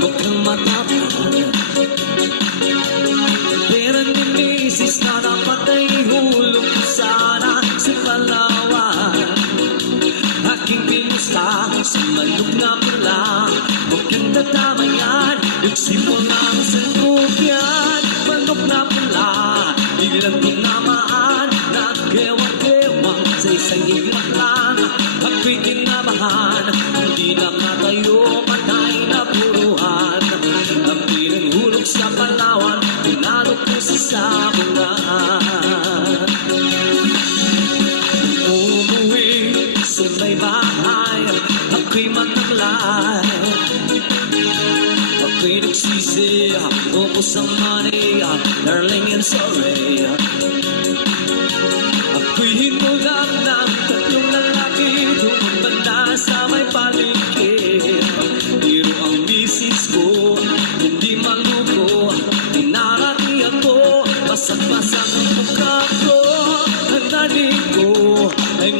huwag kang matapang. Pera ni misis na dapat ay ihulog ko sana sa Palawan. Aking pinusta sa malug na pula, huwag kang tatamayan, nagsimula ang sandugyan. Manok na pula, ilang tinamaan, nagkewang-kewang sa isang iglap lang. Ako'y kinabahan, hindi nakatayo, patay na puruhan. Ang pinanghulog sa Palawan, pinalo ko sa sabungan. Umuwi sa may bahay, ako'y mataglay. Ako'y nagsisi, ubos ang money, darling and sorry. Ako'y hinulak ng tatlong lalaki, tumambanda sa may paligid. Pero ang misis ko, hindi maluko, tinarati ako, basag-basag ang mukha ko. Ang narinig ko ay